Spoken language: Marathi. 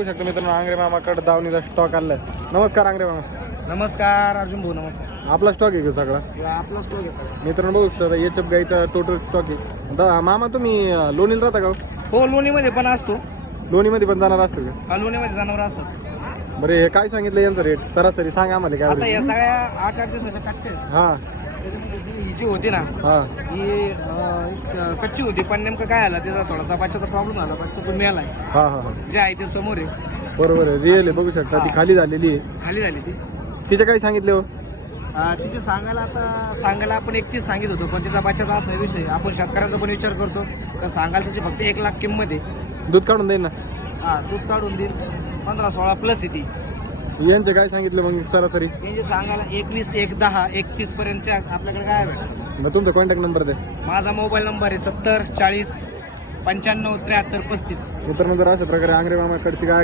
बघू शकतो मित्रांनो, आंग्रे मामाकडे दावणीला स्टॉक आलाय. नमस्कार आंग्रे मामा. नमस्कार अर्जुन भाऊ. नमस्कार. आपला स्टॉक आहे का सगळा? आपला स्टॉक आहे. मित्रांनो बघू शकता एचएफ गाईचा टोटल स्टॉक आहे. मामा तुम्ही लोणीला राहता का? हो लोणीमध्ये पण असतो. लोणीमध्ये पण जाणार असतो का? हा लोणीमध्ये जनावर असतात. बरे हे काय सांगितलं यांचं रेट सरासरी सांगा आम्हाला आता काय? या सगळ्या 8-8 दिवसाच्या कच्च्या आहेत. हा त्याच्यामध्ये ही जी होती ना हा ही कच्ची होती, पण नेमकं काय झालं त्याचा थोडासा बच्चाचा प्रॉब्लेम झाला. बच्चा पण मिळाला हा हा जे आहे ते समोर आहे. बरोबर आहे, रिअल आहे. बघू शकता ती खाली झालेली आहे. खाली झाली ती. तिचे काही सांगितले हो? तिथे सांगायला आपण 31 सांगित होतो, पण तिचा बच्चाचा असा विषय आपण शेतकऱ्यांचा पण विचार करतो तर सांगायला तिची फक्त 1 लाख किंमत आहे. दूध काढून देईन ना? दूध काढून देईल 15-16 प्लस येते. यांचे काय सांगितले मग सरासरी? म्हणजे सांगायला 21, 10, 31 पर्यंत आपल्याकडे काय भेटतं. मग तुमचा कॉन्टॅक्ट नंबर द्या. माझा मोबाईल नंबर आहे 70 40 95 73 35. मित्रांनो जर अशा प्रकारे आंग्रे मामाकडची काय